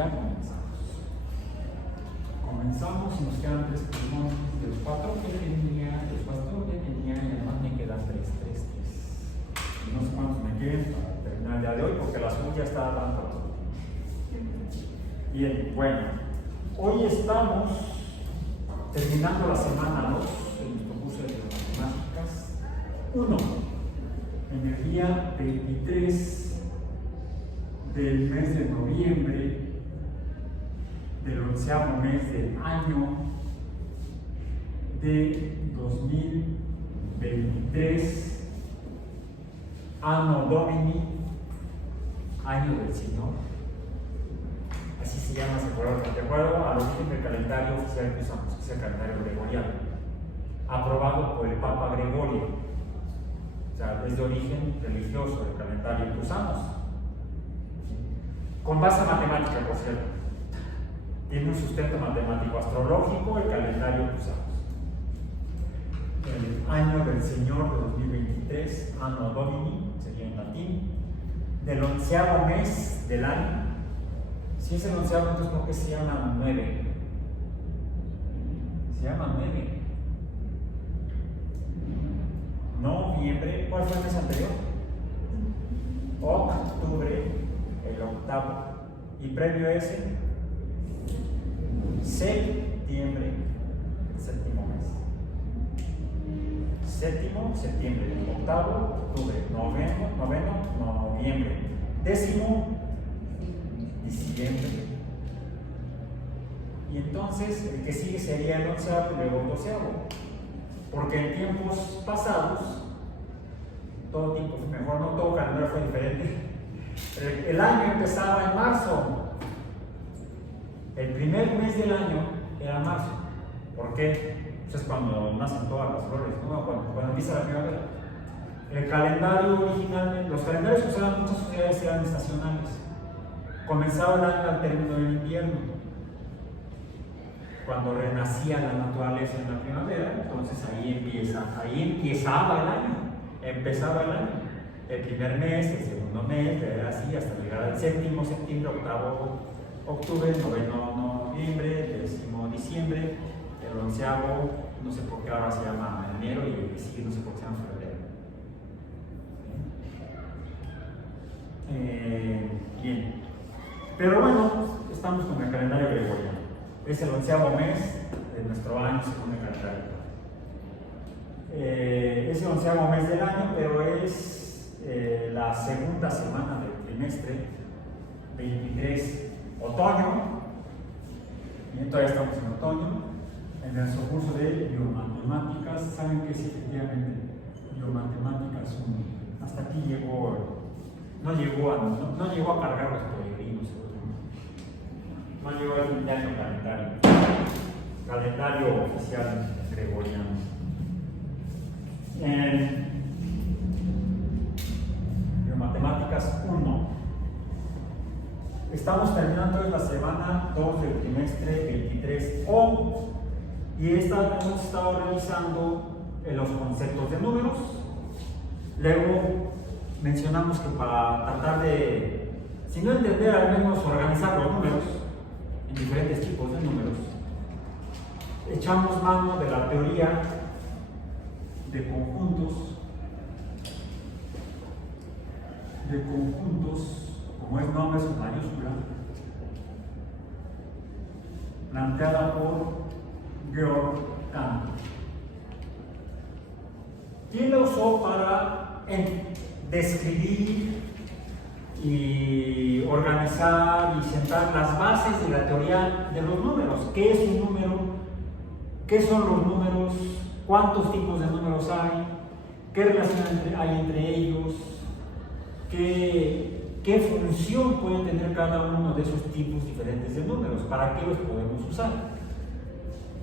Ya comenzamos. Comenzamos y nos quedan 3 pulmones de los 4 que tenía, y además me quedan 3. Y no sé cuántos me queden para terminar el día de hoy, porque la azul ya está dando. Bien, bueno, hoy estamos terminando la semana 2 en nuestro curso de matemáticas 1, en el día 23 del mes de noviembre del 11º mes del año de 2023, Anno Domini, año del Señor. Así se llama, de acuerdo al origen del calendario oficial que usamos, que es el calendario gregoriano, aprobado por el Papa Gregorio. O sea, es de origen religioso el calendario que usamos, con base matemática, por cierto. Tiene un sustento matemático astrológico el calendario que usamos. El año del Señor de 2023, Anno Domini, sería en latín, del 11º mes del año. Si es el 11º, entonces ¿por qué se llama 9? Se llama 9. Noviembre, ¿cuál fue el mes anterior? Octubre, el 8º. Y previo a ese, septiembre, el 7º mes. 7º, septiembre. 8º, octubre. Noveno, noviembre. 10º, diciembre. Y entonces el que sigue sería el 11º y luego el 12º. Porque en tiempos pasados, todo tiempo fue mejor, no todo calendario fue diferente. El año empezaba en marzo. El primer mes del año era marzo. ¿Por qué? Pues es cuando nacen todas las flores, ¿no? Cuando empieza la primavera. El calendario originalmente, los calendarios que usaban muchas sociedades eran estacionales. Comenzaba el año al término del invierno, cuando renacía la naturaleza en la primavera. Entonces ahí empezaba el año. Empezaba el año. El primer mes, el segundo mes, así hasta llegar al 7º septiembre, 8º octubre, 9º noviembre, 10º diciembre, el 11º, no sé por qué ahora se llama enero, y el que sigue no sé por qué se llama febrero. Bien. Pero bueno, estamos con el calendario gregoriano. Es el 11º mes de nuestro año según el calendario. Es el 11º mes del año, pero es la segunda semana del trimestre, 23, otoño. Y todavía estamos en otoño. En nuestro curso de biomatemáticas, saben que es efectivamente biomatemáticas 1. Hasta aquí llegó, no llegó a cargar los peregrinos, no llegó el fin de año calendario oficial gregoriano. Biomatemáticas 1. Estamos terminando la semana 2 del trimestre 23O, y esta hemos estado revisando los conceptos de números. Luego mencionamos que para tratar de, si no entender, al menos organizar los números en diferentes tipos de números, echamos mano de la teoría de conjuntos, como es nombres con mayúscula, planteada por Georg Cantor. ¿Quién la usó para describir y organizar y sentar las bases de la teoría de los números? ¿Qué es un número? ¿Qué son los números? ¿Cuántos tipos de números hay? ¿Qué relación hay entre ellos? ¿Qué función puede tener cada uno de esos tipos diferentes de números? ¿Para qué los podemos usar?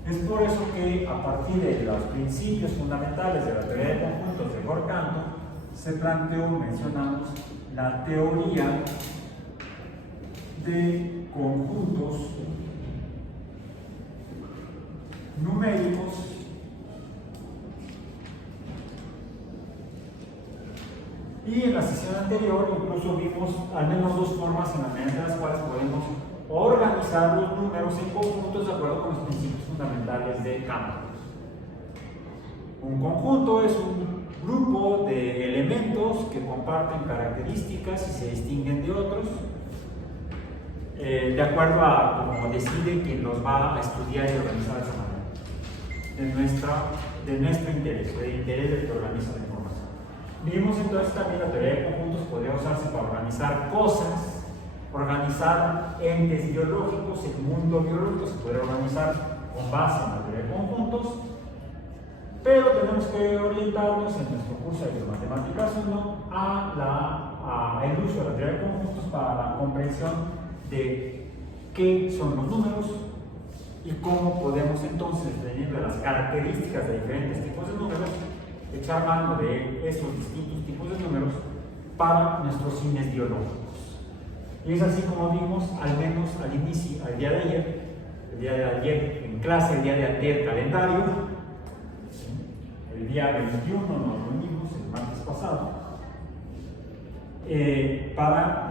Es por eso que a partir de los principios fundamentales de la teoría de conjuntos de Georg Cantor se planteó, mencionamos, la teoría de conjuntos numéricos Y en la sesión anterior incluso vimos al menos dos formas en las medidas de las cuales podemos o organizar los números en conjuntos de acuerdo con los principios fundamentales de cálculo. Un conjunto es un grupo de elementos que comparten características y se distinguen de otros de acuerdo a cómo decide quien los va a estudiar y organizar de esa manera, de nuestro interés, del interés del que organiza la información. Vimos entonces también la teoría de conjuntos podría usarse para organizar cosas, organizar entes biológicos, el mundo biológico se puede organizar con base en la teoría de conjuntos, pero tenemos que orientarnos en nuestro curso de matemáticas 1 al uso de la teoría de conjuntos para la comprensión de qué son los números y cómo podemos entonces, dependiendo de las características de diferentes tipos de números, echar mano de esos distintos tipos de números para nuestros fines biológicos. Y es así como vimos, al menos al inicio, el día de ayer en clase, el día de ayer calendario, el día 21 nos reunimos, el martes pasado, para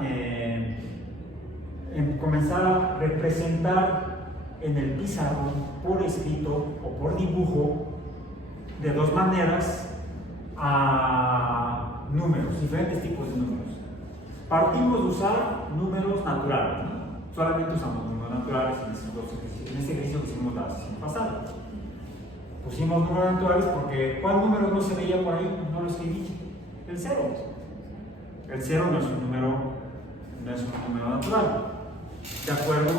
comenzar a representar en el pizarrón, por escrito o por dibujo, de dos maneras, a números, diferentes tipos de números. Partimos de usar números naturales, ¿no? Solamente usamos números naturales en este ejercicio que hicimos la sesión pasada. Pusimos números naturales porque ¿cuál número no se veía por ahí? No lo escribí. El 0. El 0 no es un número natural. De acuerdo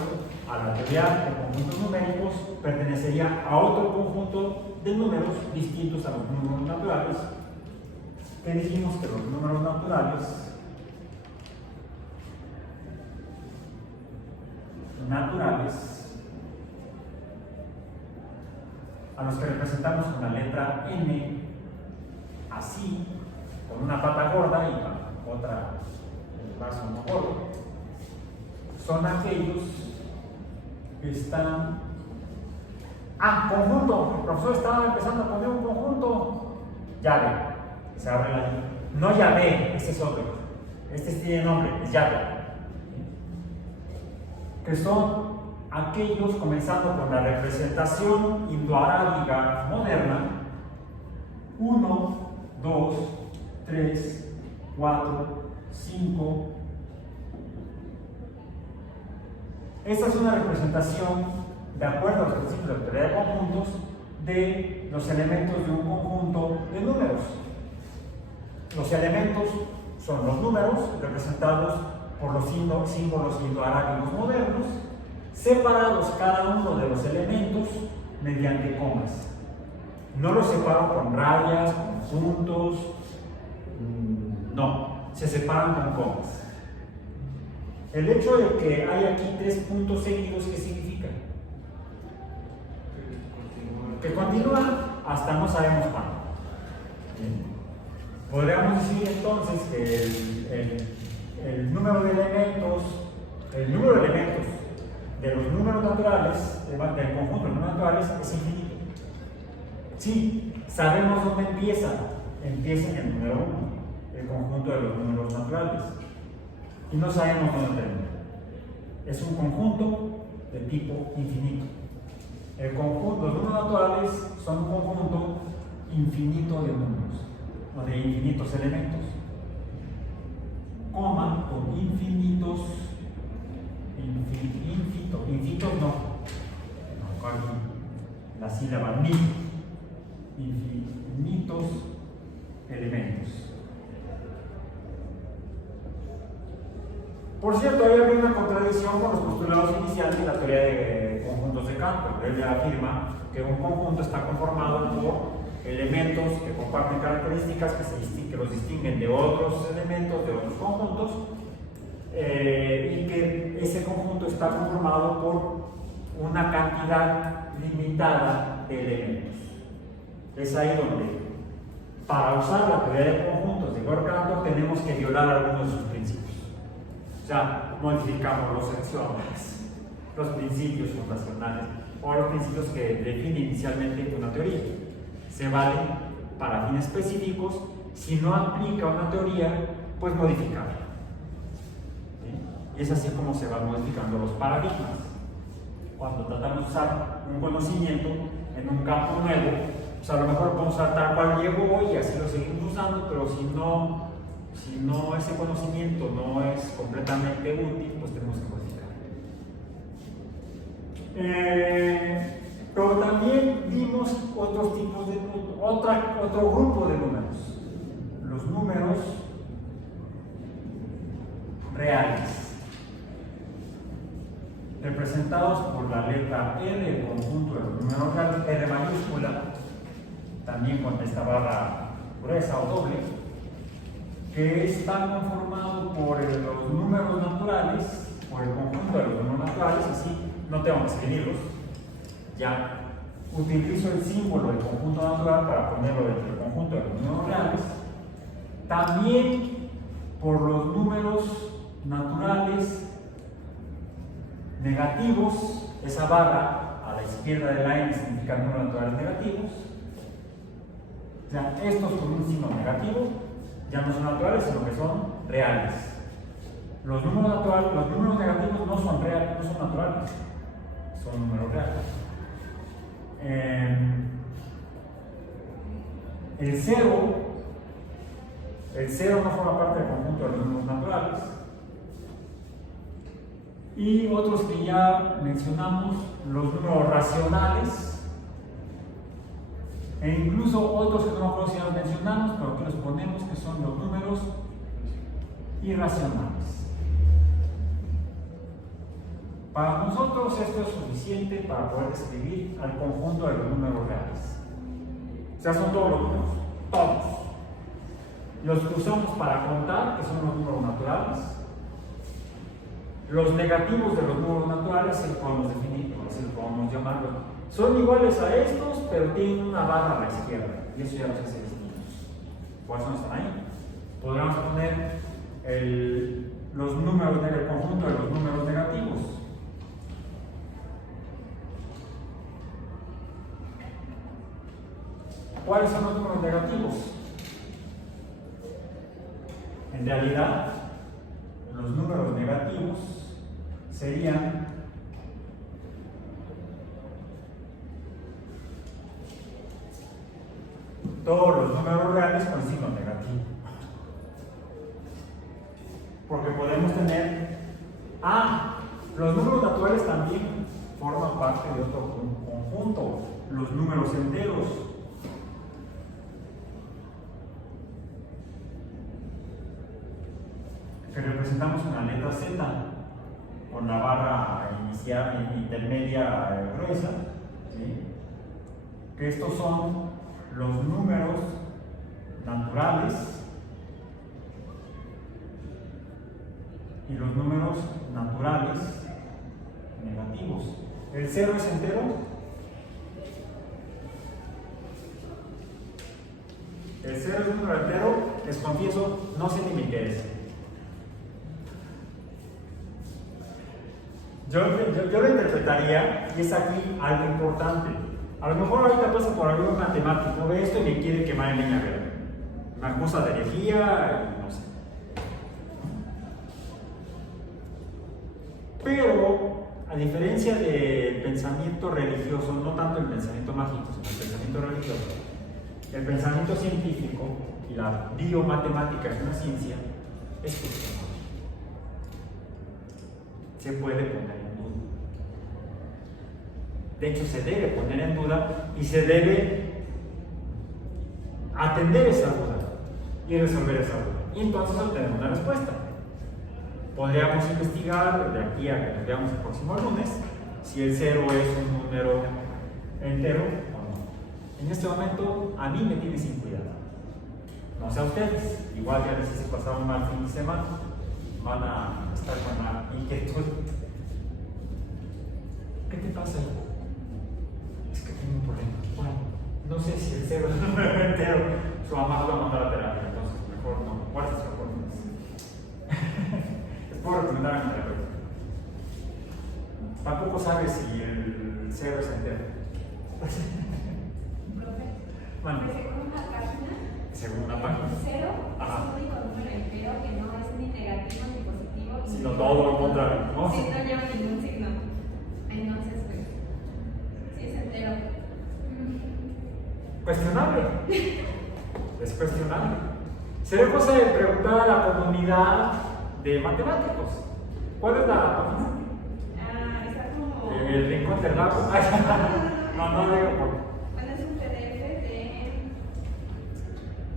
a la teoría de conjuntos numéricos, pertenecería a otro conjunto de números distintos a los números naturales, que dijimos que los números naturales a los que representamos con la letra N, así, con una pata gorda y la otra, el brazo no gordo, son aquellos que están... conjunto. El profesor estaba empezando a poner un conjunto. Llave. Se abre la llave. No llave, ese es otro. Este tiene nombre, es llave. Que son aquellos, comenzando con la representación indoarábiga moderna: 1, 2, 3, 4, 5. Esta es una representación, de acuerdo a los principios de la teoría de conjuntos, de los elementos de un conjunto de números. Los elementos son los números representados por los símbolos indoarábigos modernos, separados cada uno de los elementos mediante comas. No los separo con rayas, con puntos, no, se separan con comas. El hecho de que hay aquí 3 puntos seguidos, ¿qué significa? Que continúan hasta no sabemos cuándo. Podríamos decir entonces que el número de elementos de los números naturales, del conjunto de números naturales, es infinito. Sí, sabemos dónde empieza en el número 1, el conjunto de los números naturales. Y no sabemos dónde termina. Es un conjunto de tipo infinito. Los números naturales son un conjunto infinito de números, o de infinitos elementos. Coma con infinitos, infinitos no, con la sílaba ni, infinitos elementos. Por cierto, ahí había una contradicción con los postulados iniciales de la teoría de conjuntos de campo. Él afirma que un conjunto está conformado por elementos que comparten características que los distinguen de otros elementos, de otros conjuntos, y que ese conjunto está conformado por una cantidad limitada de elementos. Es ahí donde, para usar la teoría de conjuntos de Georg Cantor, tenemos que violar algunos de sus principios. O sea, modificamos los axiomas, los principios fundacionales o los principios que define inicialmente una teoría. Se valen para fines específicos. Si no aplica una teoría, pues modificarla. ¿Sí? Y es así como se van modificando los paradigmas. cuando tratamos de usar un conocimiento en un campo nuevo, pues a lo mejor podemos usar tal cual llegó y así lo seguimos usando, pero si no ese conocimiento no es completamente útil, pues tenemos que modificar. Pero también vimos otros tipos de otro grupo de números, los números reales, representados por la letra R, el conjunto de los números reales, R mayúscula, también con esta barra gruesa o doble, que está conformado por los números naturales, por el conjunto de los números naturales, así no tengo que escribirlos, ya utilizo el símbolo del conjunto natural para ponerlo dentro del conjunto de los números reales, también por los números naturales negativos, esa barra a la izquierda de la N significa números naturales negativos, o sea, estos con un signo negativo ya no son naturales, sino que son reales. Los números negativos no son reales, no son naturales, son números reales. El cero no forma parte del conjunto de los números naturales. Y otros que ya mencionamos, los números racionales, e incluso otros que no me acuerdo si los mencionamos, pero aquí los ponemos, que son los números irracionales. Para nosotros esto es suficiente para poder describir al conjunto de los números reales. O sea, son todos los números, todos. Los que usamos para contar, que son los números naturales. Los negativos de los números naturales, el podemos definir, así lo podemos llamarlo. Son iguales a estos, pero tienen una barra a la izquierda, y eso ya los hace distintos. Por eso no están ahí. Podríamos poner los números del conjunto de los números negativos. ¿Cuáles son los números negativos? En realidad, los números negativos serían todos los números reales con signo negativo. Porque podemos tener, los números naturales también forman parte de otro conjunto, los números enteros. Que representamos con la letra Z, con la barra inicial, intermedia, gruesa, ¿sí? Que estos son los números naturales y los números naturales negativos. ¿El cero es entero? El cero es un número entero, les confieso, no sé ni me interesa. Yo lo interpretaría, y es aquí algo importante. A lo mejor ahorita pasa por algún matemático, ve esto y me quiere quemar en leña verde. Me acusa de herejía, no sé. Pero, a diferencia del pensamiento religioso, no tanto el pensamiento mágico, sino el pensamiento religioso, el pensamiento científico y la biomatemática es una ciencia, es cuestionable. Se puede poner en duda. De hecho, se debe poner en duda y se debe atender esa duda y resolver esa duda. Y entonces obtenemos una respuesta. Podríamos investigar de aquí a que nos veamos el próximo lunes si el cero es un número entero o no. En este momento, a mí me tiene sin cuidado. No sé a ustedes, igual ya les hice pasar un mal fin de semana, van a estar con la inquietud. ¿Qué te pasa? Es que tengo un problema. Bueno, no sé si el cero es un número entero, su mamá lo va a mandar a terapia, entonces mejor no. ¿Cuál es su reporte? Les puedo recomendar a mi terapeuta. Tampoco sabe si el cero es entero. Bueno, según una página, según una página. el cero es el único número entero que no es ni negativo ni positivo, sino todo lo contrario, ¿no? Sí, no lleva ningún signo. Entonces, Cuestionable. Es cuestionable. Sería cosa de preguntar a la comunidad de matemáticos. ¿Cuál es la página? Está como. El rincón del lago. No digo por. Bueno, es un PDF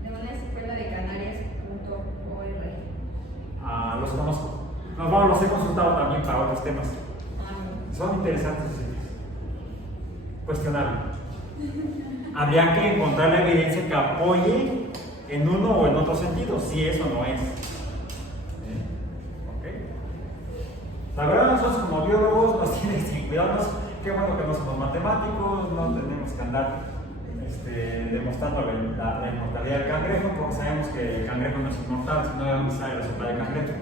de una escuela de Canarias.org. Los conozco. Los he consultado también para otros temas. Son interesantes esos sitios. Cuestionable. Habría que encontrar la evidencia que apoye en uno o en otro sentido, si eso no es. La verdad, nosotros como biólogos nos tienen que cuidarnos. Qué bueno que no somos matemáticos, no tenemos que andar demostrando la inmortalidad del cangrejo, porque sabemos que el cangrejo no es inmortal, sino de dónde sale la sopa de cangrejo.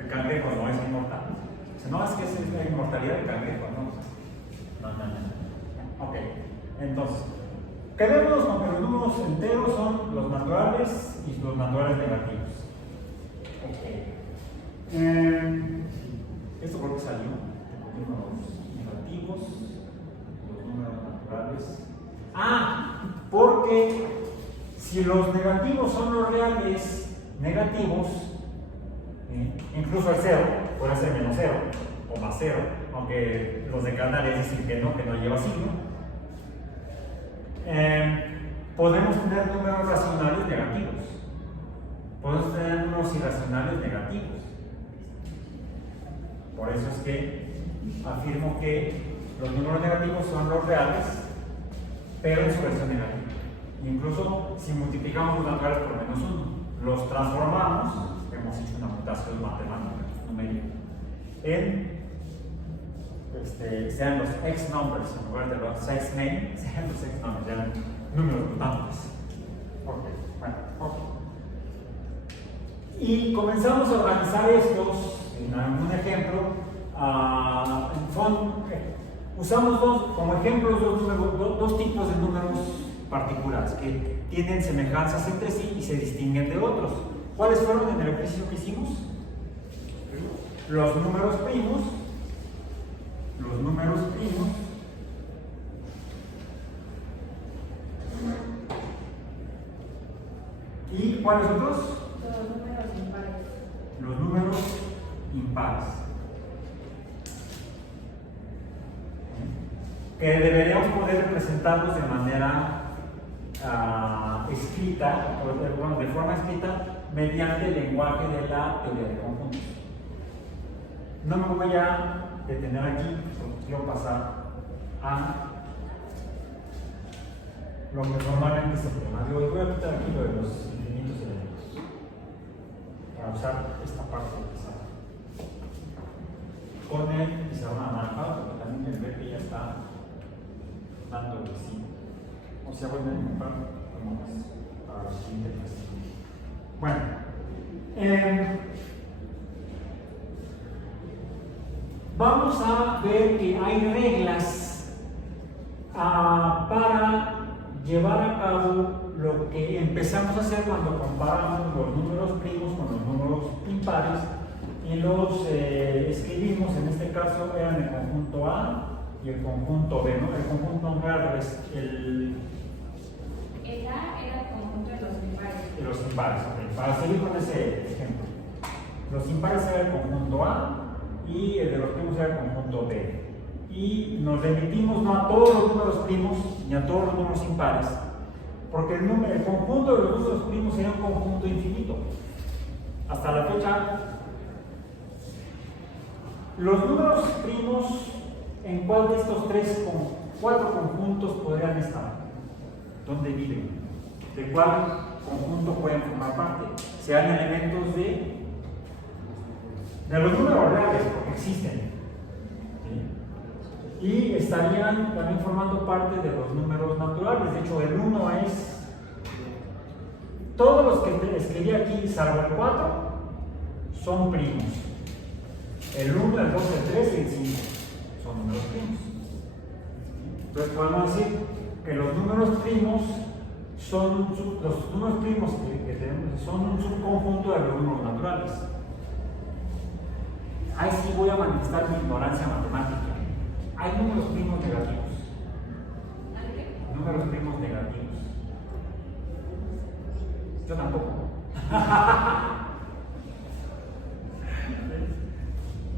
El cangrejo no es inmortal. No, es que esa es la inmortalidad del cangrejo, no. Ok, entonces, quedémonos con que los números enteros son los naturales y los naturales negativos. Ok. ¿Esto por qué salió? Los negativos, los números naturales. Porque si los negativos son los reales negativos, incluso el cero puede ser menos cero o más cero, aunque los de Canarias dicen que no lleva signo. Podemos tener números racionales negativos, podemos tener números irracionales negativos. Por eso es que afirmo que los números negativos son los reales, pero en su versión negativa. Incluso si multiplicamos los naturales por menos 1, los transformamos, hemos hecho una mutación matemática numérica, sean los X numbers en lugar de los X name, sean los X numbers, sean números mutantes. Y comenzamos a organizar estos en algún ejemplo. Usamos como ejemplos dos tipos de números particulares que tienen semejanzas entre sí y se distinguen de otros. ¿Cuáles fueron en el ejercicio que hicimos? Los números primos. ¿Y cuáles otros? Los números impares. Que deberíamos poder representarlos de manera escrita, de forma escrita, mediante el lenguaje de la teoría de conjuntos. No me voy a detener aquí, porque quiero pasar a lo que normalmente se llama. Voy a quitar aquí lo de los infinitos elementos para usar esta parte del pizarrón. Con el pizarrón anaranjado, porque también el verde ya está dando el sí. O sea, voy a comprar como para los siguientes. Bueno, vamos a ver que hay reglas para llevar a cabo lo que empezamos a hacer cuando comparamos los números primos con los números impares y los escribimos. En este caso eran el conjunto A y el conjunto B, ¿no? El conjunto A era el A era el conjunto de los impares. De los impares, ok. Para seguir con ese ejemplo, los impares era el conjunto A y el de los primos era el conjunto B. Y nos remitimos no a todos los números primos ni a todos los números impares, porque el conjunto de los números primos sería un conjunto infinito. Hasta la fecha, los números primos, ¿en cuál de estos cuatro conjuntos podrían estar? ¿Dónde viven? ¿De cuál conjunto pueden formar parte? Sean elementos de los números reales, porque existen. ¿Sí? Y estarían también formando parte de los números naturales. De hecho, el 1 es. Todos los que escribí aquí, salvo el 4, son primos. El 1, el 2, el 3 y el 5 son números primos. Entonces podemos decir que los números primos son que tenemos son un subconjunto de los números naturales. Ahí sí voy a manifestar mi ignorancia matemática. Hay números primos negativos. números primos negativos. Yo tampoco.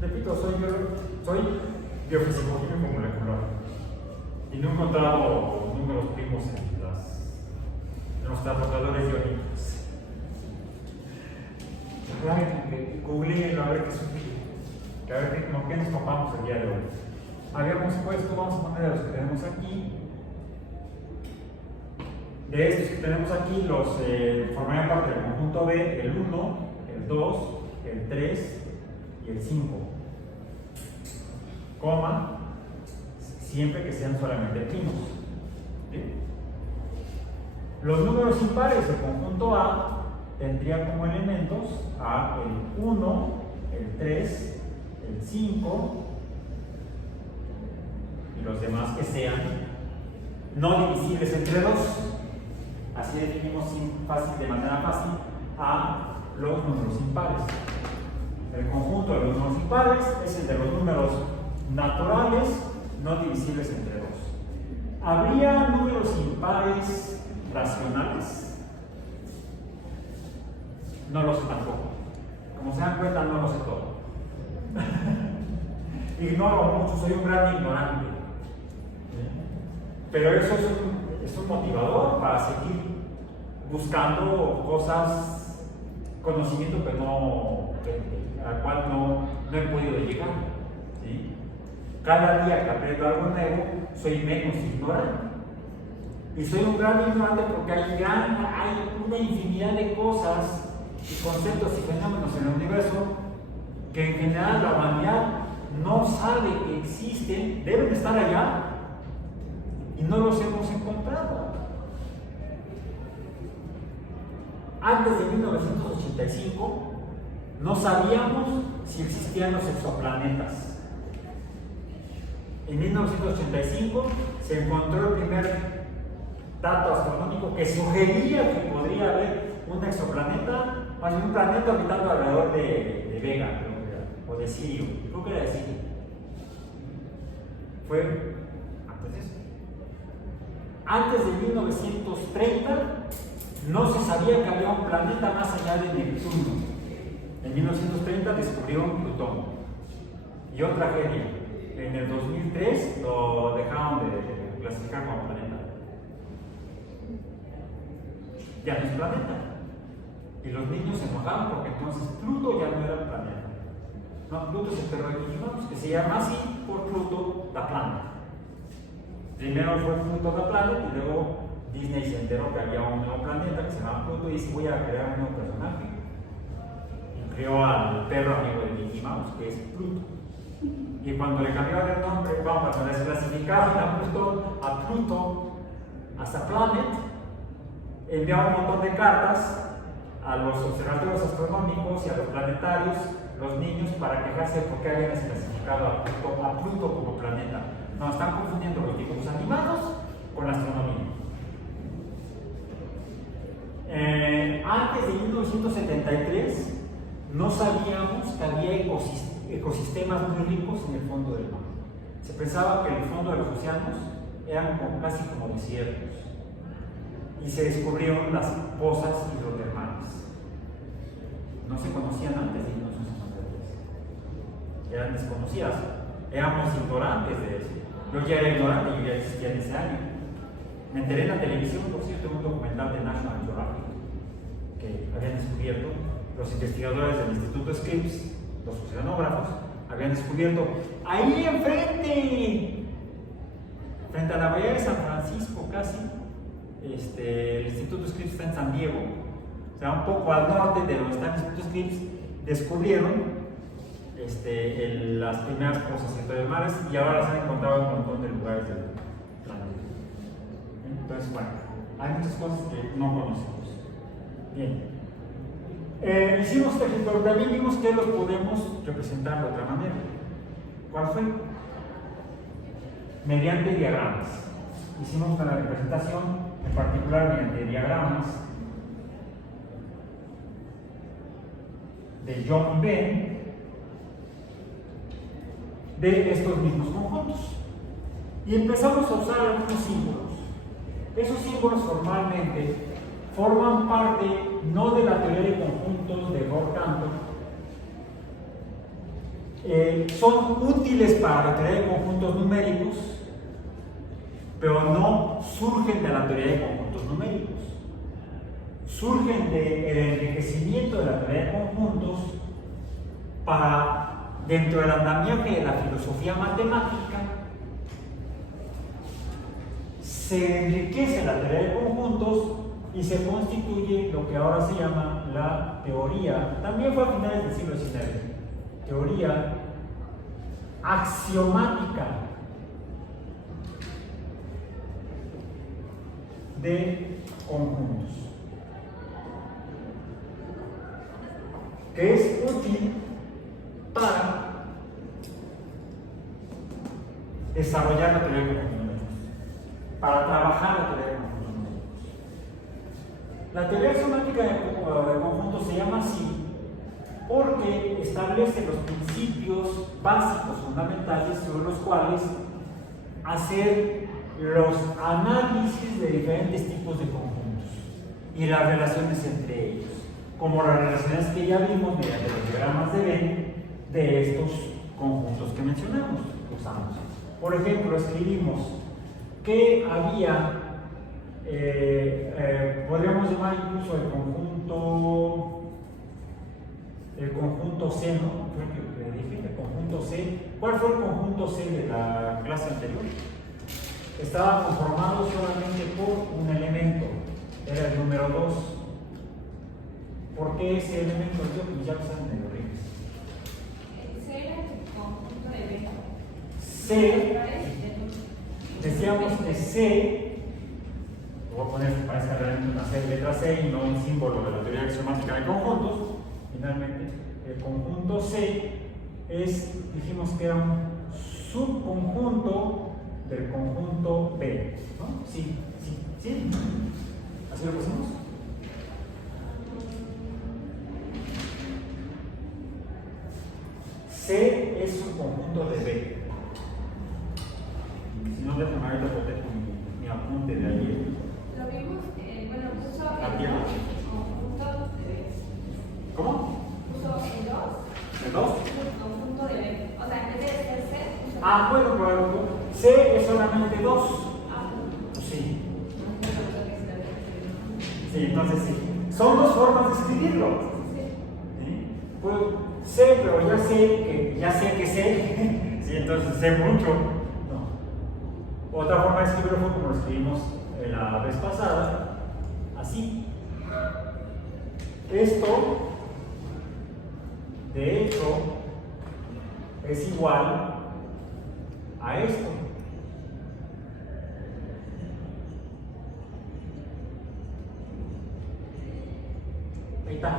Repito, soy biofísico-químico molecular y no he encontrado números primos en los transportadores iónicos. Google a ver qué sugiere, a ver qué nos topamos el día de hoy. Habíamos puesto, vamos a poner a los que tenemos aquí. De estos que tenemos aquí, los formarían parte del conjunto B, el 1, el 2, el 3 y el 5. Coma, siempre que sean solamente primos. ¿Sí? Los números impares del conjunto A tendrían como elementos a el 1, el 3, el 5 y los demás que sean no divisibles entre 2. Así definimos de manera fácil a los números impares. El conjunto de los números impares es el de los números naturales no divisibles entre 2. ¿Habría números impares racionales? No lo sé tampoco. Como se dan cuenta, no lo sé todo. Ignoro mucho, soy un gran ignorante. Pero eso es un motivador para seguir buscando cosas, conocimiento al cual no he podido llegar. ¿Sí? Cada día que aprendo algo nuevo, soy menos ignorante. Y soy un gran ignorante porque hay una infinidad de cosas y conceptos y fenómenos en el universo que en general la humanidad no sabe que existen, deben estar allá y no los hemos encontrado. Antes de 1985 no sabíamos si existían los exoplanetas. En 1985 se encontró el primer dato astronómico que sugería que podría haber un exoplaneta, más bien un planeta orbitando alrededor de Vega, creo que era, o de Sirio, creo que era de Sirio. Fue antes de eso. Antes de 1930 no se sabía que había un planeta más allá de Neptuno. En 1930 descubrieron Plutón. Y otra tragedia, en el 2003 lo dejaron de clasificar como planeta. Ya no es planeta. Y los niños se enojaron porque entonces Pluto ya no era planeta. No, Pluto es el perro de Mickey Mouse, que se llama así por Pluto the Planet. Primero fue Pluto the Planet y luego Disney se enteró que había un nuevo planeta que se llama Pluto y dice: voy a crear un nuevo personaje. Y creó al perro amigo de Mickey Mouse, que es Pluto. Y cuando le cambiaron el nombre, cuando desclasificaron a Pluto hasta Planet, enviaron un montón de cartas a los observatorios astronómicos y a los planetarios, los niños, para quejarse por qué habían desclasificado a Pluto como planeta. No, están confundiendo los dibujos animados con la astronomía. Antes de 1973 no sabíamos que había ecosistemas muy ricos en el fondo del mar. Se pensaba que el fondo de los océanos eran casi como desiertos. Y se descubrieron las pozas hidrotermales. No se conocían antes de 1953. Eran desconocidas. Éramos ignorantes de eso. Yo ya era ignorante, yo ya existía en ese año. Me enteré en la televisión, por cierto, un documental de National Geographic que habían descubierto los investigadores del Instituto Scripps, los oceanógrafos, habían descubierto ahí enfrente, frente a la bahía de San Francisco casi. El Instituto Scripps está en San Diego, o sea, un poco al norte de donde está el Instituto Scripps. Descubrieron las primeras pozas hidrotermales y ahora se han encontrado en un montón de lugares del planeta. Entonces, bueno, hay muchas cosas que no conocemos. Bien, hicimos este ejemplo, pero también vimos que los podemos representar de otra manera. ¿Cuál fue? Mediante diagramas. Hicimos una representación, en particular mediante diagramas de John y Ben de estos mismos conjuntos. Y empezamos a usar algunos símbolos. Esos símbolos formalmente forman parte no de la teoría de conjuntos de Cantor, son útiles para la teoría de conjuntos numéricos, pero no surgen de la teoría de conjuntos numéricos. Surgen del enriquecimiento de la teoría de conjuntos para, dentro del andamiaje de la filosofía matemática, se enriquece la teoría de conjuntos y se constituye lo que ahora se llama la teoría, también fue a finales del siglo XIX, teoría axiomática de conjuntos, que es útil para desarrollar la teoría de conjuntos, para trabajar la teoría de conjuntos. La teoría axiomática de conjuntos se llama así porque establece los principios básicos fundamentales sobre los cuales hacer los análisis de diferentes tipos de conjuntos y las relaciones entre ellos, como las relaciones que ya vimos mediante los diagramas de Venn de estos conjuntos que mencionamos, usamos. Por ejemplo, escribimos que había, podríamos llamar incluso el conjunto C, ¿no? Fue el que dije, el conjunto C. ¿Cuál fue el conjunto C de la clase anterior? Estaba conformado solamente por un elemento, era el número 2. ¿Por qué ese elemento? Yo ya lo saben de origen. C era el conjunto de B. C, decíamos que C, voy a poner que parezca realmente una C, letra C y no un símbolo de la teoría axiomática de conjuntos. Finalmente, el conjunto C es, dijimos que era un subconjunto del conjunto B, ¿no? Sí. ¿Así lo pusimos? C es un conjunto de B. Si no, déjame ahorita boté mi apunte de ayer. Lo vimos, bueno, puso Aquí. el conjunto de B. ¿Cómo? Puso el 2. ¿El 2? Conjunto de B. O sea, en vez de ser C, puso Bueno, claro. C es solamente 2. Sí. Sí, entonces sí. Son dos formas de escribirlo. ¿Sí? Pues sé, pero ya sé que sé. Sí, entonces sé mucho. No. Otra forma de escribirlo fue como lo escribimos la vez pasada. Así. Esto, de hecho, es igual a esto. Ahí está.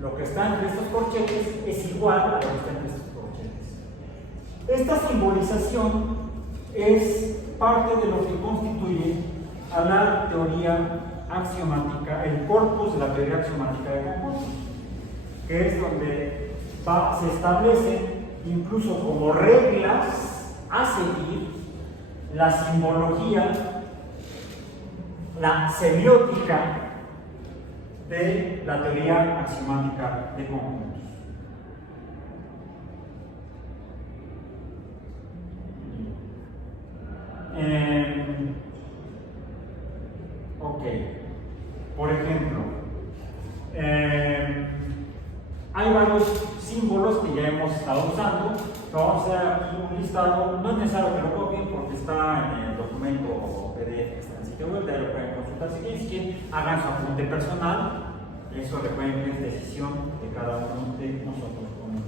Lo que está entre estos corchetes es igual a lo que está entre estos corchetes. Esta simbolización es parte de lo que constituye a la teoría axiomática, el corpus de la teoría axiomática de conjuntos, que es donde se establecen incluso como reglas a seguir la simbología, la semiótica de la teoría axiomática de conjuntos. Ok, por ejemplo, hay varios símbolos que ya hemos estado usando. Vamos a hacer aquí un listado, no es necesario que lo copien porque está en el documento PDF que está en el sitio web, ya lo pueden consultar si quieren, hagan su apunte personal, eso recuerden que es decisión de cada uno de nosotros cuando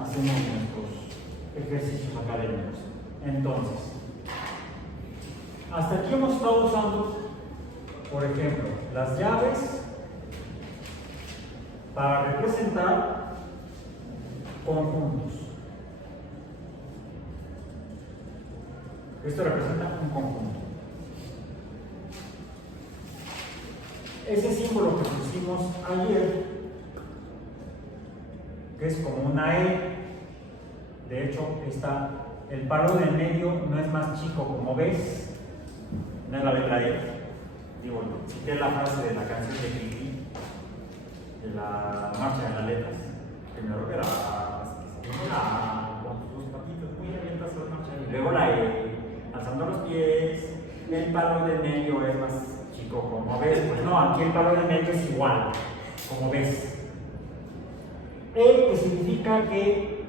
hacemos nuestros ejercicios académicos. Entonces, hasta aquí hemos estado usando, por ejemplo, las llaves para representar conjuntos. Esto representa un conjunto. Ese símbolo que pusimos ayer, que es como una E, de hecho está el palo del medio no es más chico, como ves, no es la letra E. Digo, cité la frase de la canción de Kiki, de la marcha de las letras. Primero que con tus patitas muy abiertas a la marcha, y luego la E, alzando los pies. El palo del medio es más chico, como ves. Pues no, aquí el palo del medio es igual, como ves. E, que significa que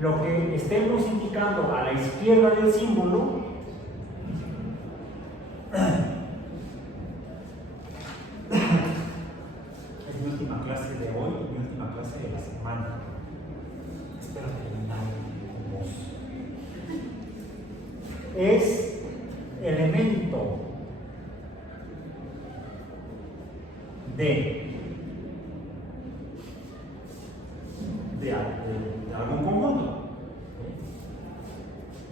lo que estemos indicando a la izquierda del símbolo es mi última clase de hoy, mi última clase de la semana. Espero terminar con vos. Es elemento de algún conjunto.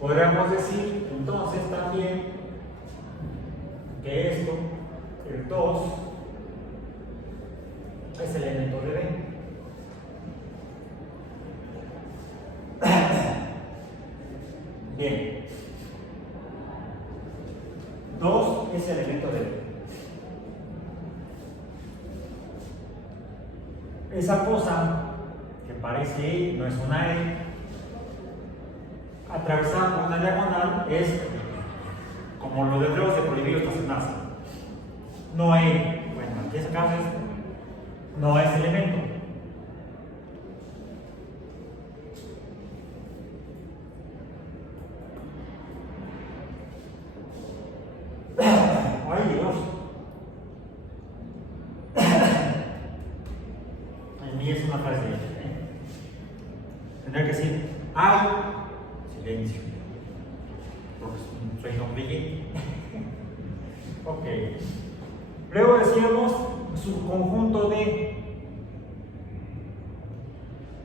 Podríamos decir entonces también que esto, el 2, es elemento de B. Bien. 2 es elemento de B. Esa cosa que parece E, no es una E, atravesada por una diagonal es como los letreros de prohibido estacionarse. No E, bueno, aquí en este caso no es elemento. Ay Dios. En mí es una frase. Tendré que decir, ay, silencio. Porque soy nombre. Ok. Luego decíamos subconjunto de.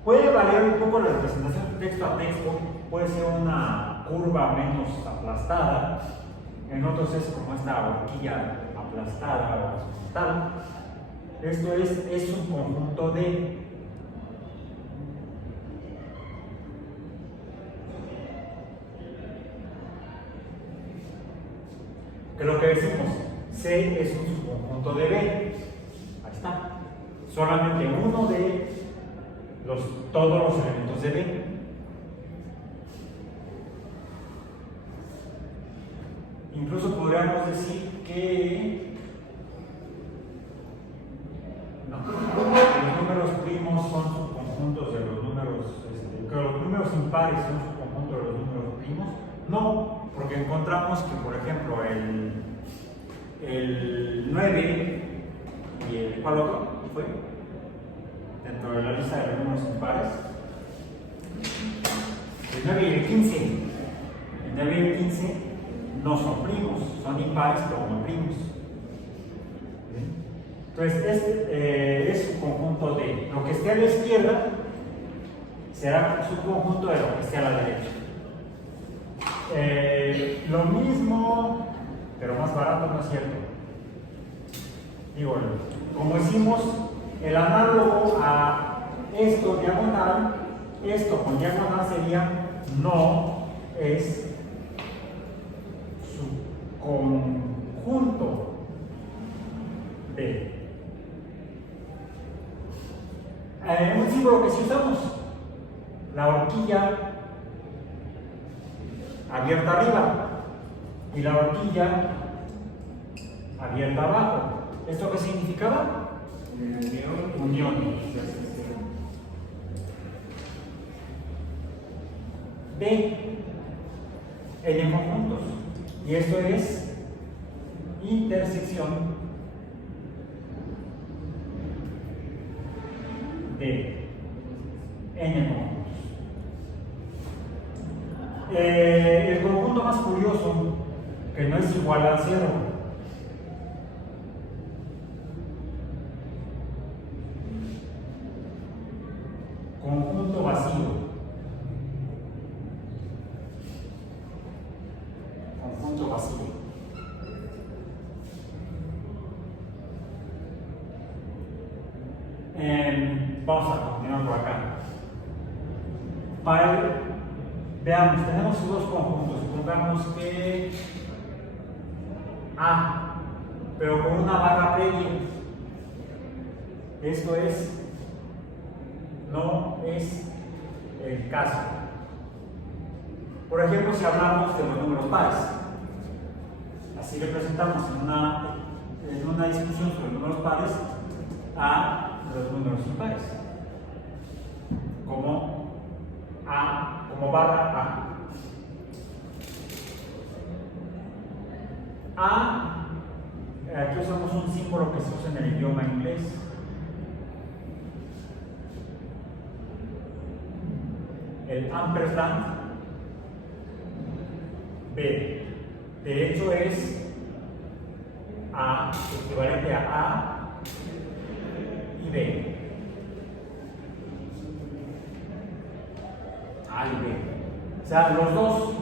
Puede variar un poco la representación de texto a texto. Puede ser una curva menos aplastada. En otros es como esta horquilla aplastada o horizontal. Esto es un conjunto de. Que lo que decimos, C es un subconjunto de B. Ahí está. Solamente uno de todos los elementos de B. Incluso podríamos decir que los números primos son subconjuntos de los números, que los números impares son subconjuntos de los números primos. No, porque encontramos que, por ejemplo, el 9 y el ¿cuál otro fue? Dentro de la lista de los números impares. El 9 y el 15. El 9 y el 15 no son primos, son impares, pero no primos. Entonces, este es un conjunto de lo que esté a la izquierda será su conjunto de lo que esté a la derecha. Lo mismo, pero más barato, no es cierto. Digo, como hicimos el análogo a esto diagonal, esto con diagonal sería no es su conjunto de. Un símbolo que si usamos la horquilla abierta arriba y la horquilla abierta abajo. ¿Esto qué significaba? Unión. De N conjuntos. Y esto es intersección de N conjuntos. El conjunto más curioso, que no es igual a 0, conjunto vacío. Conjunto vacío. Vamos a continuar por acá. Para Veamos, tenemos dos conjuntos. Supongamos que A, pero con una barra previa. Esto no es el caso. Por ejemplo, si hablamos de los números pares, así representamos en una discusión sobre números pares a los números impares, como barra A. Aquí usamos un símbolo que se usa en el idioma inglés. El ampersand. B. De hecho es equivalente a A y B. A y B. O sea, los dos,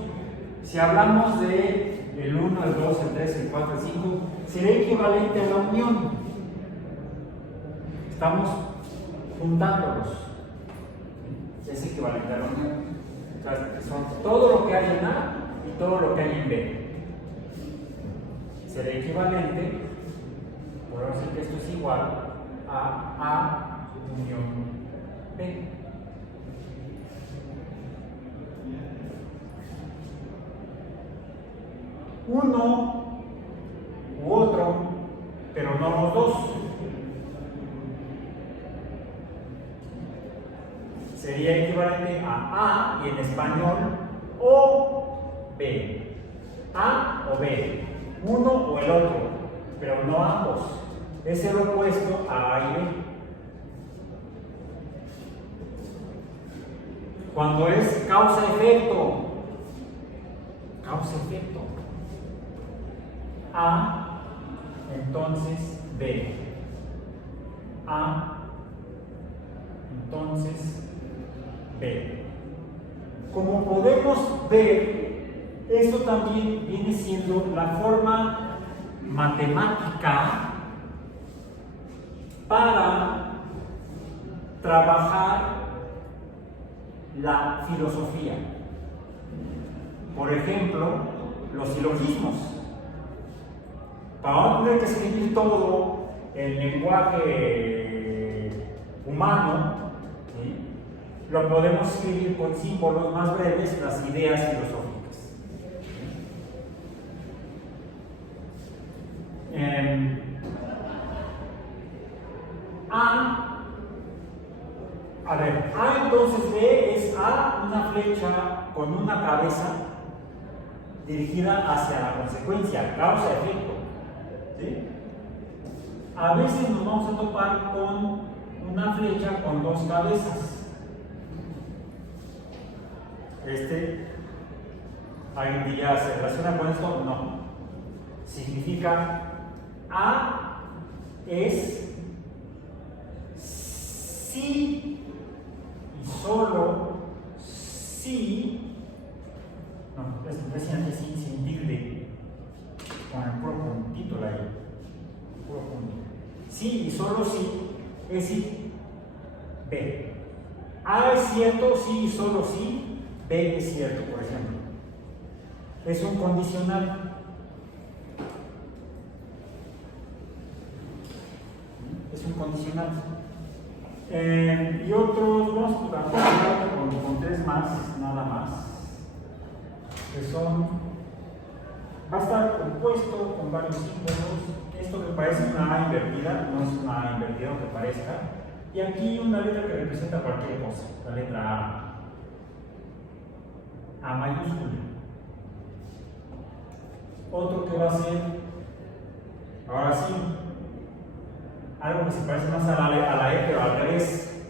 si hablamos de el 1, el 2, el 3, el 4, el 5, será equivalente a la unión. Estamos juntándolos. Es equivalente a la unión. O sea, son todo lo que hay en A y todo lo que hay en B. Será equivalente, podemos decir que esto es igual a A unión B. Uno u otro, pero no los dos. Sería equivalente a A y en español o B. A o B. Uno o el otro, pero no ambos. Es el opuesto a A y B. Cuando es causa-efecto, A, entonces B. A, entonces B. Como podemos ver, esto también viene siendo la forma matemática para trabajar la filosofía. Por ejemplo, los silogismos. Para no tener que escribir todo en lenguaje humano, ¿sí?, lo podemos escribir con símbolos más breves, las ideas filosóficas. A entonces B es A, una flecha con una cabeza dirigida hacia la consecuencia, causa-efecto. ¿Sí? A veces nos vamos a topar con una flecha con dos cabezas. ¿Alguien diría, se relaciona con esto? No. Significa A es sí y solo sí. No, es sin tilde, con el puro puntito la I. Puro punto. Sí y solo sí es sí. B. A es cierto, sí y solo sí. B es cierto, por ejemplo. Es un condicional. Es un condicional. Y otros, vamos a trabajar con tres más, nada más. Que son, va a estar compuesto con varios símbolos. Esto que parece una A invertida, no es una A invertida, aunque parezca. Y aquí una letra que representa cualquier cosa, la letra A. A mayúscula. Otro que va a ser, ahora sí, algo que se parece más a la E, pero al revés.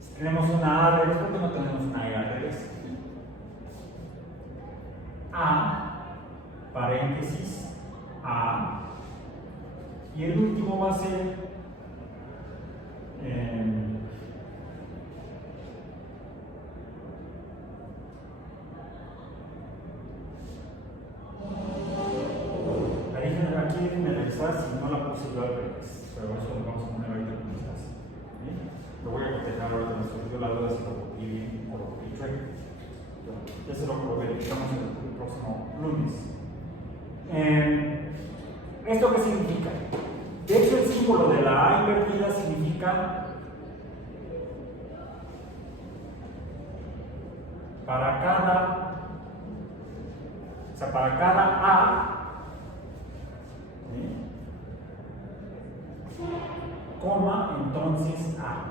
Si tenemos una A al revés, ¿por qué no tenemos una E al revés? A, paréntesis, A. Y el último va a ser aquí déjenme revisar si no la puse yo al revés, pero eso lo vamos a poner ahorita con quizás. Lo voy a cotejar ahora, me surgió la duda si lo copié bien o lo copié chueco. Eso lo verificamos el próximo lunes. ¿Esto qué significa? De hecho, el símbolo de la A invertida significa para cada A, coma, entonces A.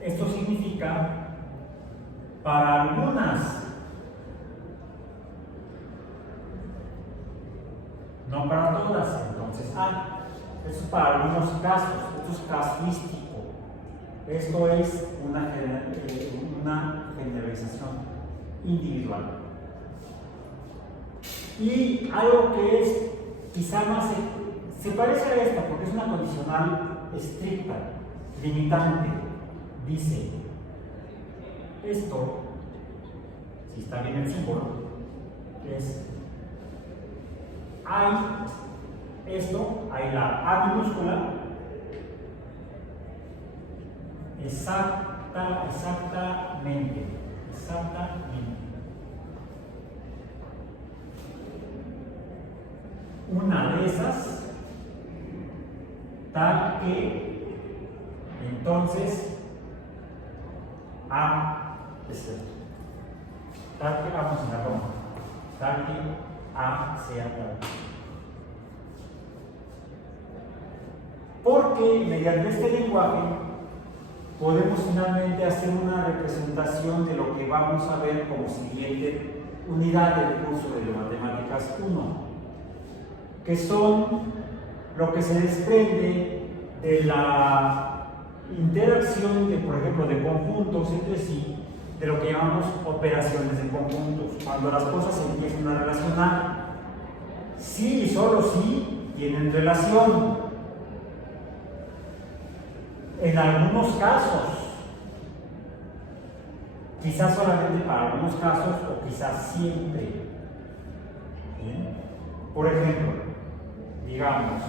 Esto significa para algunas, no para todas, entonces A. Eso es para algunos casos, esto es casuístico. Esto es una generalización individual. Y algo que es quizá más, se parece a esta porque es una condicional estricta, limitante. Dice, esto, si está bien el símbolo, es, hay esto, hay la A minúscula, exactamente. Una de esas, tal que, entonces, A es cierto. Tal que vamos a la Roma. Tal que A sea tal. Porque mediante este lenguaje podemos finalmente hacer una representación de lo que vamos a ver como siguiente unidad del curso de Matemáticas 1, que son lo que se desprende de la interacción de, por ejemplo, de conjuntos entre sí, de lo que llamamos operaciones de conjuntos, cuando las cosas se empiezan a relacionar. Sí y solo sí tienen relación. En algunos casos, quizás solamente para algunos casos o quizás siempre. ¿Bien? Por ejemplo, digamos,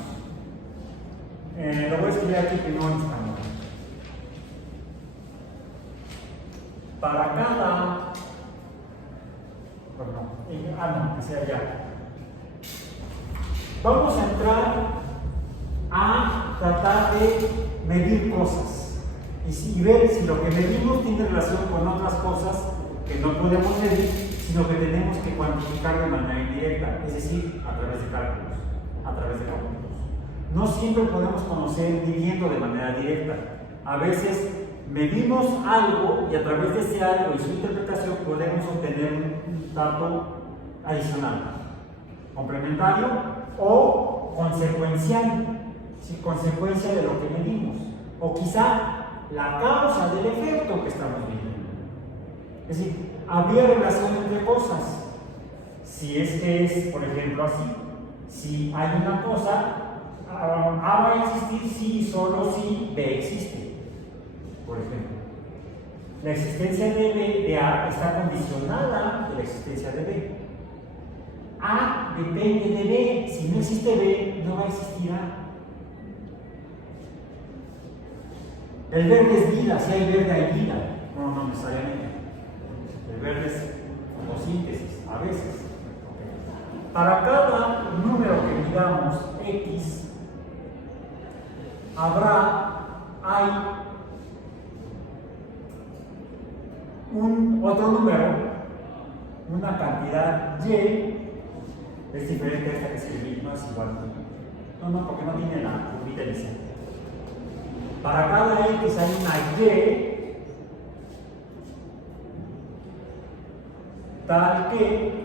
lo voy a escribir aquí primero en español. Para cada, que sea ya. Vamos a entrar a tratar de medir cosas y ver si lo que medimos tiene relación con otras cosas que no podemos medir, sino que tenemos que cuantificar de manera indirecta, es decir, a través de cálculos, a través de cálculos. No siempre podemos conocer midiendo de manera directa. A veces medimos algo y a través de ese algo y su interpretación podemos obtener un dato adicional, complementario o consecuencial, ¿sí? Consecuencia de lo que medimos, o quizá la causa del efecto que estamos midiendo. Es decir, habría relación entre cosas, si es que es, por ejemplo, así. Si hay una cosa, A va a existir si y solo si B existe. Por ejemplo, la existencia de A está condicionada de la existencia de B. A depende de B. Si no existe B, no va a existir A. El verde es vida. Si hay verde, hay vida. No necesariamente. El verde es fotosíntesis, a veces. Para cada número que midamos X, hay otro número, una cantidad Y, es diferente a esta que escribí, no es igual. No, porque no tiene la curvita inicial. Para cada X hay una Y, tal que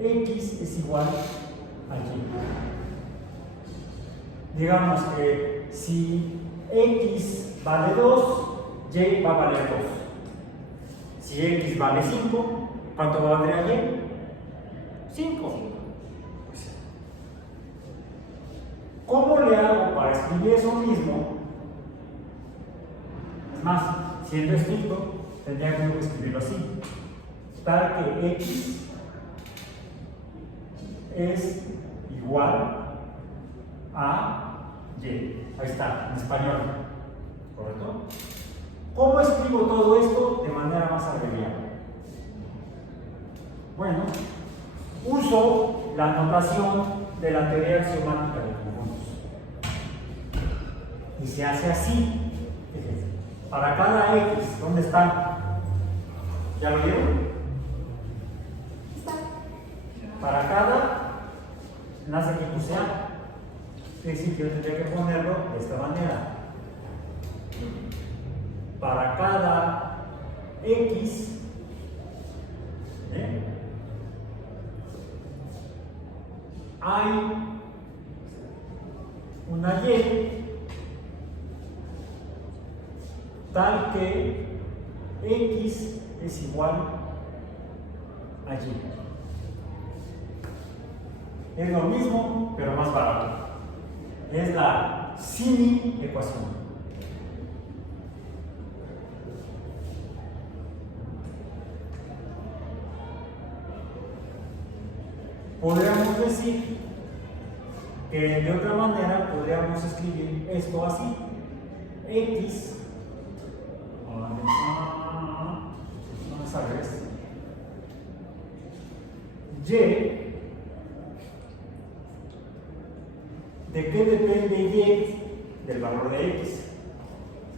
X es igual a Y. Digamos que si X vale 2, Y va a valer 2. Si X vale 5, ¿cuánto va a valer Y? 5. ¿Cómo le hago para escribir eso mismo? Es más, siendo estricto, tendría que escribirlo así. Tal que X es igual a y. Ahí está, en español. ¿Correcto? ¿Cómo escribo todo esto de manera más abreviada? Bueno, uso la notación de la teoría axiomática de conjuntos. Y se hace así. Fíjense. Para cada X, ¿dónde está? ¿Ya lo vieron? Para cada nace que puse A. Es decir, que yo tendría que ponerlo de esta manera. Para cada X, hay una Y tal que X es igual a Y. Es lo mismo, pero más barato. Es la simi ecuación. Podríamos decir que de otra manera podríamos escribir esto así. X no es al revés. Y, ¿de qué depende Y? Del valor de X.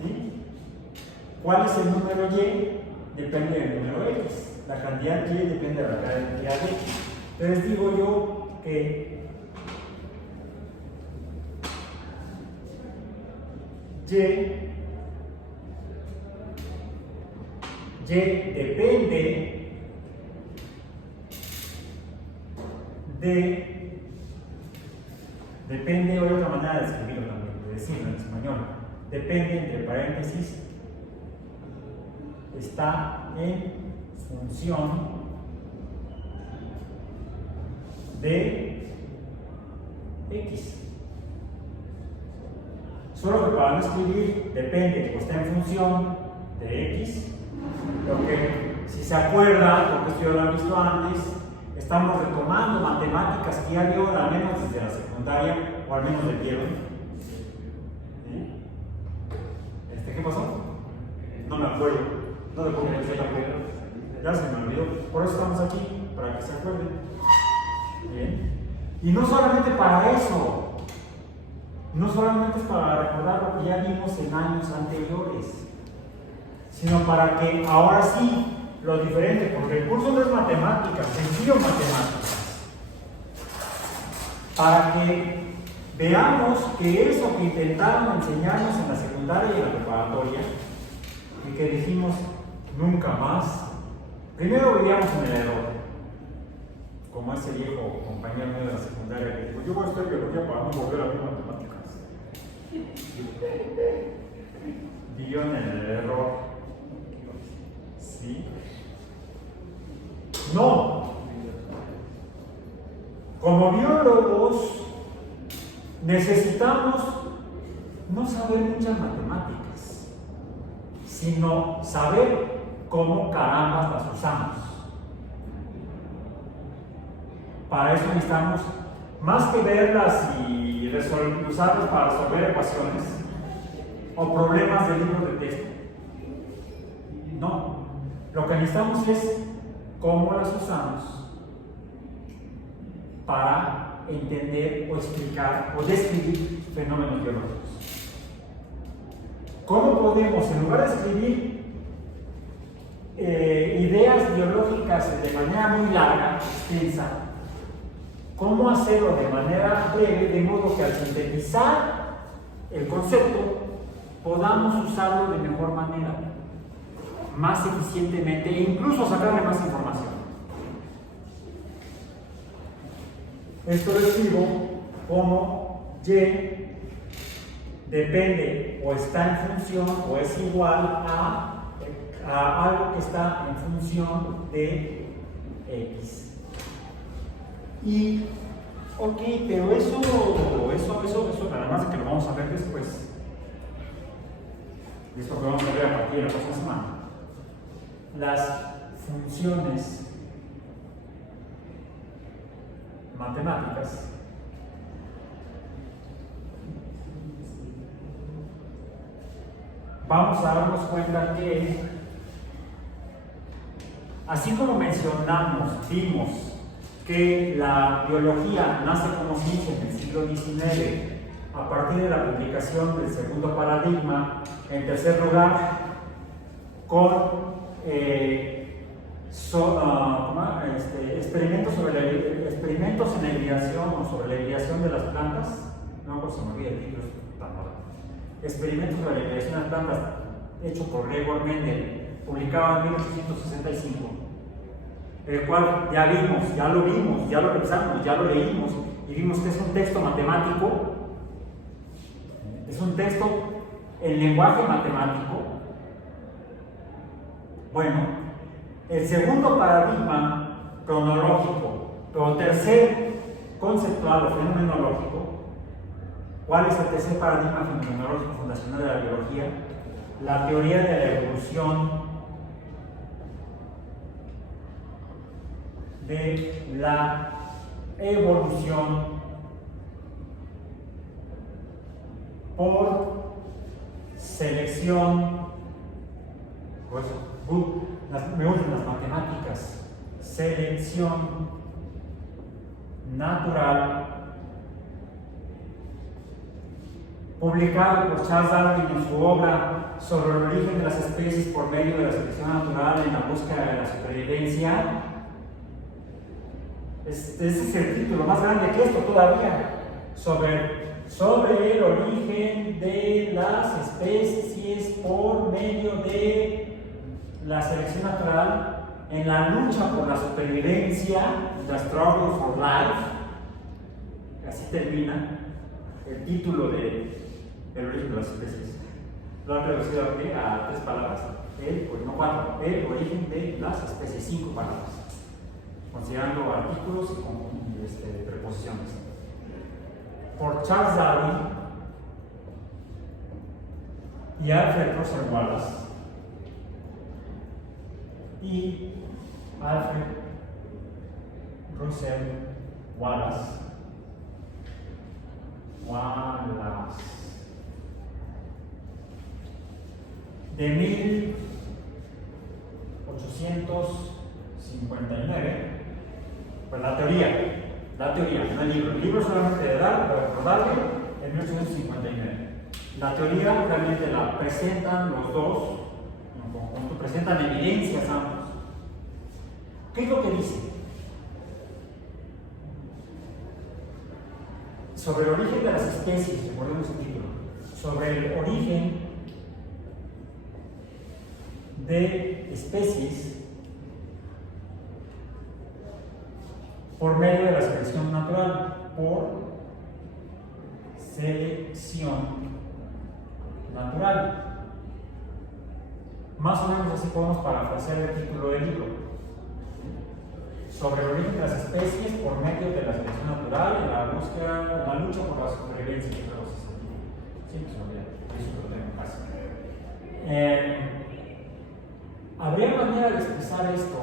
¿Sí? ¿Cuál es el número Y? Depende del número X. La cantidad Y depende de la cantidad X. Entonces digo yo que Y depende de. Depende, hay otra manera de escribirlo también, de decirlo en español. Depende, entre paréntesis, está en función de X. Solo que para no escribir depende o está en función de X, lo que, si se acuerdan, porque esto ya lo han visto antes, estamos retomando matemáticas que ya vio al menos desde la secundaria, o al menos de vieron. ¿Sí? ¿Qué pasó? No me acuerdo. No de cómo pensé tampoco. Ya se me olvidó. Por eso estamos aquí, para que se acuerden. Bien. Y no solamente para eso. No solamente es para recordar lo que ya vimos en años anteriores, sino para que ahora sí lo diferente, porque el curso no es matemáticas, sencillo matemáticas. Para que veamos que eso que intentaron enseñarnos en la secundaria y en la preparatoria, y que dijimos nunca más, primero vivíamos en el error, como ese viejo compañero mío de la secundaria que dijo: yo voy a estudiar biología para no volver a ver matemáticas. Vivió en el error. ¿Sí? No. Como biólogos necesitamos no saber muchas matemáticas, sino saber cómo carambas las usamos. Para eso necesitamos más que verlas y usarlas para resolver ecuaciones o problemas de libros de texto. No, lo que necesitamos es cómo las usamos para entender o explicar o describir fenómenos biológicos. ¿Cómo podemos, en lugar de escribir ideas biológicas de manera muy larga, extensa, cómo hacerlo de manera breve, de modo que al sintetizar el concepto podamos usarlo de mejor manera, más eficientemente e incluso sacarle más información? Esto lo escribo como Y depende o está en función o es igual a algo que está en función de X. Y, ok, pero eso nada más de que lo vamos a ver después. Esto que vamos a ver a partir de la próxima semana. Las funciones matemáticas vamos a darnos cuenta que, así como vimos que la biología nace como ciencia en el siglo XIX a partir de la publicación del segundo paradigma, en tercer lugar, con experimentos en la hibridación o sobre la hibridación de las plantas, no pues se me olvida el título, es tan malo. Experimentos sobre la hibridación de las plantas, hecho por Gregor Mendel, publicado en 1865, el cual ya lo vimos, ya lo revisamos, ya lo leímos y vimos que es un texto matemático, es un texto en lenguaje matemático. Bueno, el segundo paradigma cronológico, pero tercer conceptual o fenomenológico. ¿Cuál es el tercer paradigma fenomenológico fundacional de la biología? La teoría de la evolución por selección. Por eso, me gustan las matemáticas. Selección natural, publicado por Charles Darwin en su obra sobre el origen de las especies por medio de la selección natural en la búsqueda de la supervivencia. Ese es el título más grande que esto todavía, sobre el origen de las especies por medio de la selección natural en la lucha por la supervivencia, the struggle for life. Así termina el título de El origen de las especies. Lo han traducido aquí a 3 palabras, no 4, el origen de las especies, 5 palabras, considerando artículos y preposiciones. Por Charles Darwin y Alfred Russel Wallace. Y Alfred Russel Wallace. De 1859, pues la teoría, no el libro. El libro solamente de recordarle en 1859. La teoría realmente la presentan los dos, en conjunto, presentan evidencias ambos. ¿Qué es lo que dice? Sobre el origen de las especies, recordemos el título, sobre el origen de especies por medio de la selección natural, por selección natural. Más o menos así podemos parafrasear el título del libro. Sobre el origen de las especies por medio de la selección natural y la lucha por la supervivencia. Siempre se olvida, eso lo tengo casi. ¿Habría manera de expresar esto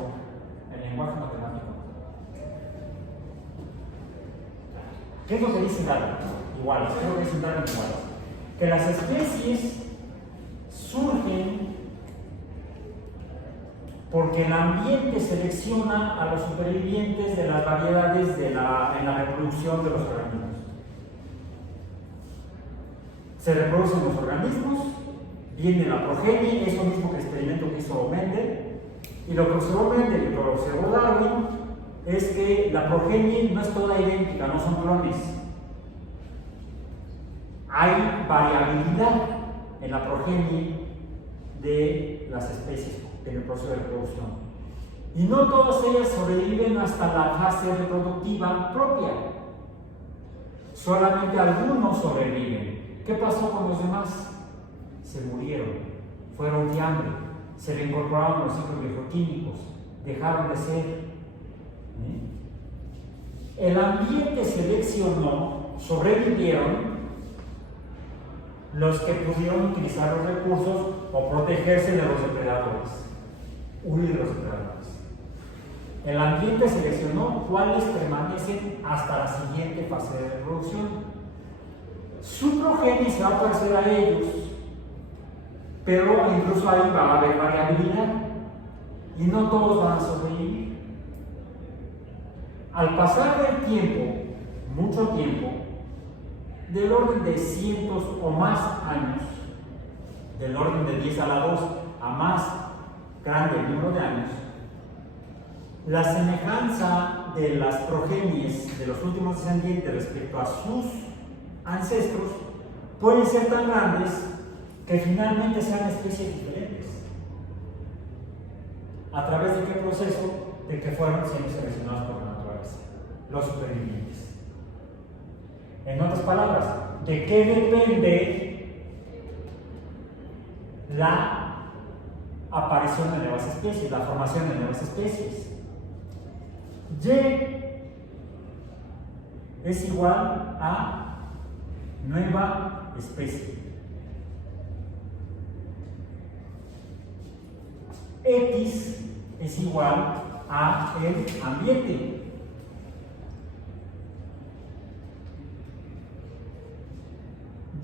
en lenguaje matemático? ¿Qué es lo que dice Darwin? Iguales, ¿qué es lo que dice Darwin? Iguales. Que las especies surgen porque el ambiente selecciona a los supervivientes de las variedades en la reproducción de los organismos. Se reproducen los organismos, viene la progenie, es lo mismo que el experimento que hizo Mendel, y lo que observó Mendel y lo que observó Darwin es que la progenie no es toda idéntica, no son clones. Hay variabilidad en la progenie de las especies en el proceso de reproducción. Y no todas ellas sobreviven hasta la fase reproductiva propia. Solamente algunos sobreviven. ¿Qué pasó con los demás? Se murieron, fueron de hambre, se reincorporaron a los ciclos bioquímicos, dejaron de ser. El ambiente seleccionó, sobrevivieron los que pudieron utilizar los recursos o protegerse de los depredadores, huir de los depredadores. El ambiente seleccionó cuáles permanecen hasta la siguiente fase de reproducción. Su progenie se va a parecer a ellos pero incluso ahí va a haber variabilidad y no todos van a sobrevivir. Al pasar del tiempo, mucho tiempo, del orden de cientos o más años, del orden de 10 a la 2 a más grande número de años, la semejanza de las progenies de los últimos descendientes respecto a sus ancestros pueden ser tan grandes que finalmente sean especies diferentes. ¿A través de qué proceso? De que fueron siendo seleccionados por la naturaleza, los supervivientes. En otras palabras, ¿de qué depende la aparición de nuevas especies, la formación de nuevas especies? Y es igual a nueva especie. X es igual a el ambiente.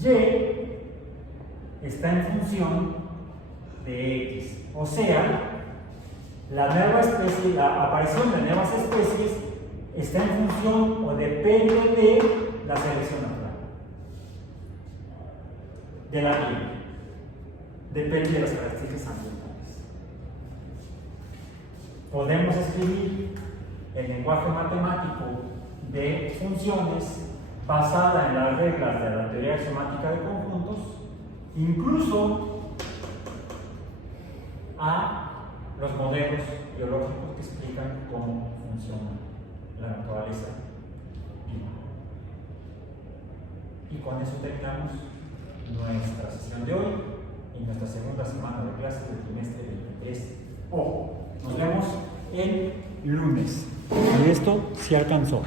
Y está en función de X. O sea, la nueva especie, la aparición de nuevas especies está en función o depende de la selección natural, del ambiente, depende de las características ambientales. Podemos escribir el lenguaje matemático de funciones basada en las reglas de la teoría axiomática de conjuntos, incluso a los modelos biológicos que explican cómo funciona la naturaleza viva. Y con eso terminamos nuestra sesión de hoy y nuestra segunda semana de clases del trimestre 23. Nos vemos el lunes. Y esto sí alcanzó.